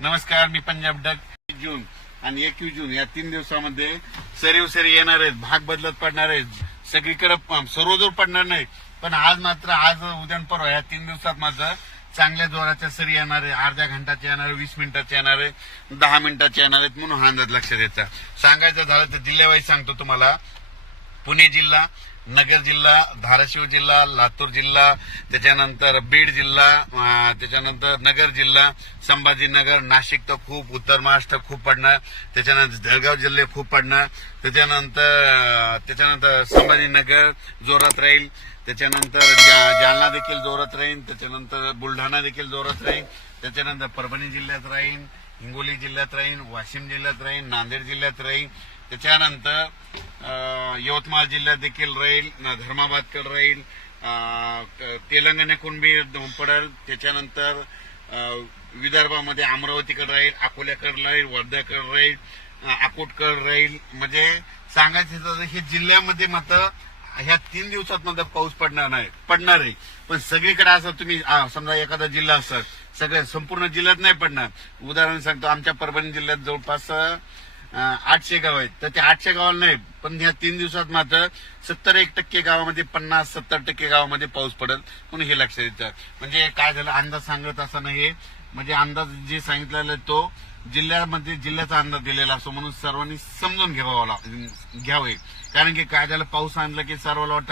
नमस्कार मी पंजाब डक. जून आणि एकवीस जून या तीन दिवसामध्ये सरीव सरी येणार आहेत भाग बदलत पडणार आहेत सगळीकडे प- सर्वदूर पडणार नाही. पण आज मात्र आज उद्यान परवा या तीन दिवसात मात्र चांगल्या जोराच्या सरी येणार आहे. अर्ध्या घंटाचे येणार आहे वीस मिनिटाचे येणार आहे दहा मिनिटाचे येणार आहेत म्हणून हा अंदाज लक्षात यायचा सांगायचं झालं तर जिल्ह्यावाईज सांगतो तुम्हाला. पुणे जिल्हा नगर जिल्हा धाराशिव जिल्हा लातूर जिल्हा त्याच्यानंतर बीड जिल्हा त्याच्यानंतर नगर जिल्हा संभाजीनगर नाशिक तर खूप उत्तर महाराष्ट्र खूप पडणार त्याच्यानंतर जळगाव जिल्हे खूप पडणार त्याच्यानंतर त्याच्यानंतर संभाजीनगर जोरात राहील त्याच्यानंतर जा- जालना देखील जोरात राहील त्याच्यानंतर बुलढाणा देखील जोरात राहील त्याच्यानंतर परभणी जिल्ह्यात राहील हिंगोली जिल्ह्यात राहील वाशिम जिल्ह्यात राहील नांदेड जिल्ह्यात राहील त्याच्यानंतर यवतमाळ जिल्ह्यात देखील राहील धर्माबादकडे राहील. तेलंगणाकडून बी पडेल त्याच्यानंतर विदर्भामध्ये अमरावतीकडे राहील अकोल्याकडे राहील वर्ध्याकडे राहील अकोटकडे राहील. म्हणजे सांगायचं तर हे जिल्ह्यामध्ये मात्र ह्या तीन दिवसात मात्र पाऊस पडणार नाही पडणार आहे. पण सगळीकडे असं तुम्ही समजा एखादा जिल्हा असत सगळ्या संपूर्ण जिल्ह्यात नाही पडणार. उदाहरण सांगतो आमच्या परभणी जिल्ह्यात जवळपास आठशे गाव आहेत. तर ते आठशे गावाला नाही पण ह्या तीन दिवसात मात्र सत्तर एक टक्के गावामध्ये पन्नास सत्तर टक्के गावामध्ये पाऊस पडेल म्हणून हे लक्षात येतं म्हणजे काय झालं अंदाज सांगत असताना हे म्हणजे अंदाज जे सांगितलेला तो जिल्ह्यामध्ये जिल्ह्याचा अंदाज दिलेला असतो म्हणून सर्वांनी समजून घ्यावा घ्यावे. कारण की काय झालं पाऊस आणला की सर्वांना वाटतं